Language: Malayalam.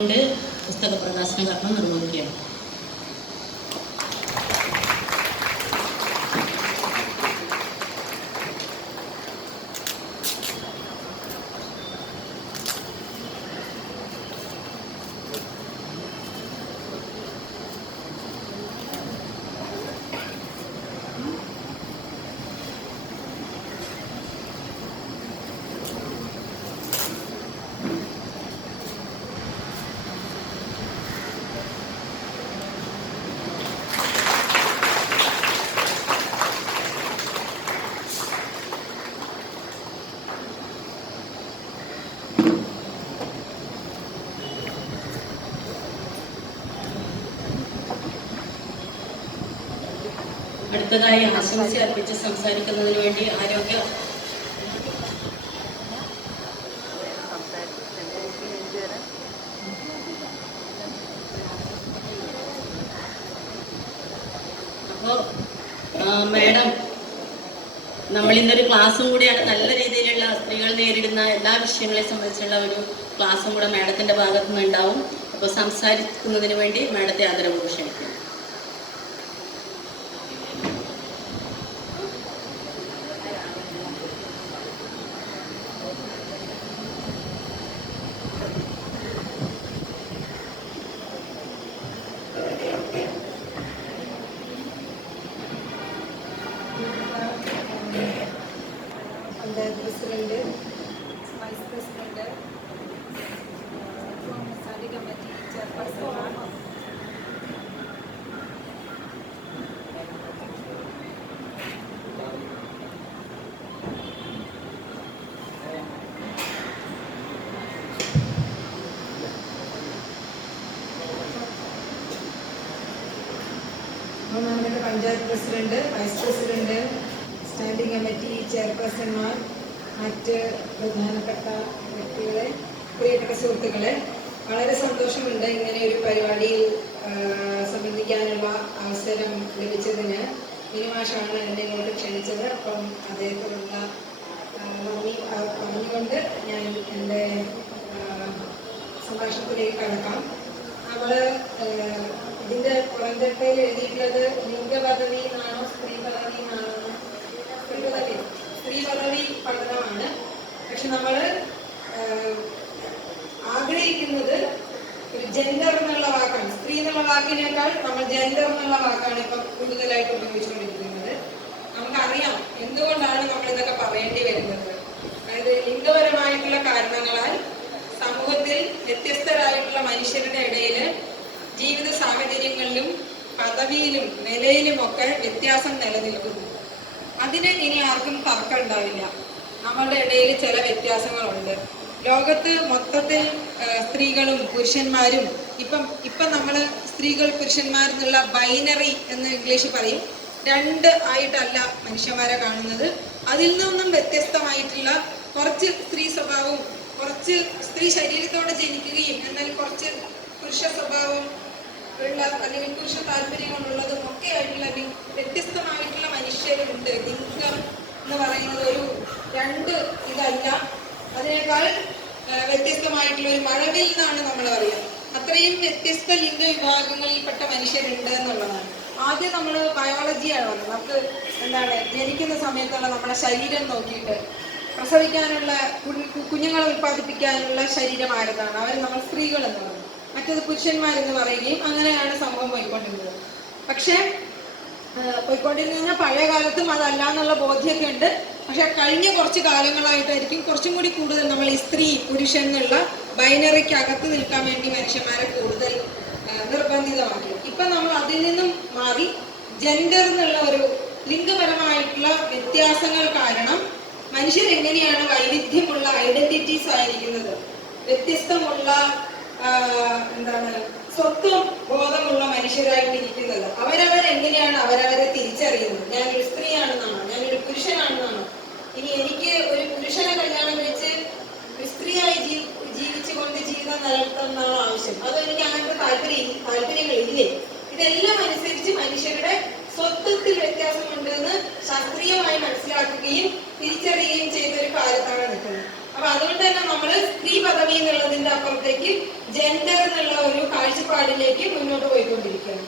പുസ്തക പ്രകാശന കർമ്മം നിർവഹിക്കുകയാണ്. അടുത്തതായി ആശംസ അർപ്പിച്ച് സംസാരിക്കുന്നതിന് വേണ്ടി ആരോഗ്യ മാഡം, നമ്മളിന്നൊരു ക്ലാസ്സും കൂടിയാണ്. നല്ല രീതിയിലുള്ള സ്ത്രീകൾ നേരിടുന്ന എല്ലാ വിഷയങ്ങളെ സംബന്ധിച്ചുള്ള ഒരു ക്ലാസ്സും കൂടെ മാഡത്തിന്റെ ഭാഗത്തു നിന്ന് ഉണ്ടാവും. അപ്പോൾ സംസാരിക്കുന്നതിന് വേണ്ടി മാഡത്തെ ആദരവോടെ ക്ഷണിക്കുന്നു. President, vice president, standing committee chairperson, മൂന്നാമത്തെ panchayat president, vice president, standing committee ചെയർപേഴ്സൺമാർ, മറ്റ് പ്രധാനപ്പെട്ട വ്യക്തികളെ, പ്രിയപ്പെട്ട സുഹൃത്തുക്കളെ, വളരെ സന്തോഷമുണ്ട് ഇങ്ങനെ ഒരു പരിപാടിയിൽ സംബന്ധിക്കാനുള്ള അവസരം ലഭിച്ചതിന്. മിനിമാഷാണ് എന്നെ ഇങ്ങോട്ട് ക്ഷണിച്ചത്. അപ്പം അദ്ദേഹത്തിനുള്ള നന്ദി പറഞ്ഞുകൊണ്ട് ഞാൻ എൻ്റെ സംഭാഷണത്തിലേക്ക് കടക്കാം. നമ്മൾ ഇതിൻ്റെ പുറന്തട്ടയിൽ എഴുതിയിട്ടുള്ളത് ലിംഗപദവി എന്നാണോ സ്ത്രീ പദവി എന്നാണോ? സ്ത്രീ പദവി പഠനമാണ്. പക്ഷെ നമ്മൾ ആഗ്രഹിക്കുന്നത് ഒരു ജെൻഡർ എന്നുള്ള വാക്കാണ്. സ്ത്രീ എന്നുള്ള വാക്കിനേക്കാൾ നമ്മൾ ജെൻഡർ എന്നുള്ള വാക്കാണ് ഇപ്പം കൂടുതലായിട്ട് ഉപയോഗിച്ചുകൊണ്ടിരിക്കുന്നത്. നമുക്കറിയാം എന്തുകൊണ്ടാണ് നമ്മൾ ഇതൊക്കെ പറയേണ്ടി വരുന്നത്. അതായത് ലിംഗപരമായിട്ടുള്ള കാരണങ്ങളാൽ സമൂഹത്തിൽ വ്യത്യസ്തരായിട്ടുള്ള മനുഷ്യരുടെ ഇടയിൽ ജീവിത സാഹചര്യങ്ങളിലും പദവിയിലും നിലയിലുമൊക്കെ വ്യത്യാസം നിലനിൽക്കുന്നു. അതിന് ഇനി ആർക്കും തർക്കം ഉണ്ടാവില്ല. നമ്മളുടെ ഇടയിൽ ചില വ്യത്യാസങ്ങളുണ്ട്. ലോകത്ത് മൊത്തത്തിൽ സ്ത്രീകളും പുരുഷന്മാരും ഇപ്പം നമ്മൾ സ്ത്രീകൾ പുരുഷന്മാരെന്നുള്ള ബൈനറി എന്ന് ഇംഗ്ലീഷ് പറയും, രണ്ട് ആയിട്ടല്ല മനുഷ്യന്മാരെ കാണുന്നത്. അതിൽ നിന്നും വ്യത്യസ്തമായിട്ടുള്ള കുറച്ച് സ്ത്രീ സ്വഭാവവും കുറച്ച് സ്ത്രീ ശരീരത്തോടെ ജനിക്കുകയും എന്നാൽ കുറച്ച് പുരുഷ സ്വഭാവം ഉള്ള അല്ലെങ്കിൽ പുരുഷ താല്പര്യങ്ങളുള്ളതും ഒക്കെ ആയിട്ടുള്ള വ്യത്യസ്തമായിട്ടുള്ള മനുഷ്യരുണ്ട്. ലിംഗം എന്ന് പറയുന്നത് ഒരു രണ്ട് ഇതല്ല, അതിനേക്കാൾ വ്യത്യസ്തമായിട്ടുള്ള ഒരു മഴവിൽ എന്നാണ് നമ്മൾ പറയുക. അത്രയും വ്യത്യസ്ത ലിംഗ വിഭാഗങ്ങളിൽപ്പെട്ട മനുഷ്യരുണ്ട് എന്നുള്ളതാണ്. ആദ്യം നമ്മൾ ബയോളജിയാണ് പറഞ്ഞത്. നമുക്ക് എന്താണ് ജനിക്കുന്ന സമയത്തുള്ള നമ്മുടെ ശരീരം നോക്കിയിട്ട് പ്രസവിക്കാനുള്ള കുഞ്ഞുങ്ങളെ ഉൽപ്പാദിപ്പിക്കാനുള്ള ശരീരം ആരതാണ്? അവർ നമ്മൾ സ്ത്രീകൾ എന്ന് പറയും. മറ്റത് പുരുഷന്മാരെന്ന് പറയുകയും അങ്ങനെയാണ് സംഭവം പോയിക്കൊണ്ടിരുന്നത്. പക്ഷെ പോയിക്കൊണ്ടിരുന്ന പഴയ കാലത്തും അതല്ല എന്നുള്ള ബോധ്യമൊക്കെ ഉണ്ട്. പക്ഷെ കഴിഞ്ഞ കുറച്ച് കാലങ്ങളായിട്ടായിരിക്കും കുറച്ചും കൂടി കൂടുതൽ നമ്മൾ ഈ സ്ത്രീ പുരുഷൻ എന്നുള്ള ബൈനറിക്ക് അകത്ത് നിൽക്കാൻ വേണ്ടി മനുഷ്യന്മാരെ കൂടുതൽ നിർബന്ധിതമാക്കി. ഇപ്പൊ നമ്മൾ അതിൽ നിന്നും മാറി ജെൻഡർ എന്നുള്ള ഒരു ലിംഗപരമായിട്ടുള്ള വ്യത്യാസങ്ങൾ കാരണം മനുഷ്യരെങ്ങനെയാണ് വൈവിധ്യമുള്ള ഐഡന്റിറ്റീസ് ആയിരിക്കുന്നത്, വ്യത്യസ്തമുള്ള എന്താണ് സ്വത്വം ബോധമുള്ള മനുഷ്യരായിട്ടിരിക്കുന്നത്, അവരവരെങ്ങനെയാണ് അവരവരെ തിരിച്ചറിയുന്നത്. ഞാനൊരു സ്ത്രീയാണെന്നാണോ, ഞാനൊരു പുരുഷനാണെന്നാണോ, ഇനി എനിക്ക് ഒരു പുരുഷനെ കല്യാണം കഴിച്ച് ഒരു സ്ത്രീയായി ജീവിച്ചുകൊണ്ട് ജീവിതം നിലനിർത്തുന്നതാണോ ആവശ്യം, അതോ എനിക്ക് അങ്ങനത്തെ താല്പര്യങ്ങളില്ലേ? ഇതെല്ലാം അനുസരിച്ച് മനുഷ്യരുടെ സ്വത്വത്തിൽ വ്യത്യാസമുണ്ടെന്ന് ശാസ്ത്രീയമായി മനസ്സിലാക്കുകയും തിരിച്ചറിയുകയും ചെയ്ത ഒരു കാലത്താണ് നിൽക്കുന്നത്. അപ്പൊ അതുകൊണ്ട് തന്നെ നമ്മൾ സ്ത്രീ പദവി എന്നുള്ളതിന്റെ അപ്പുറത്തേക്ക് ജെൻഡർ എന്നുള്ള ഒരു കാഴ്ചപ്പാടിലേക്ക് മുന്നോട്ട് പോയിക്കൊണ്ടിരിക്കുകയാണ്.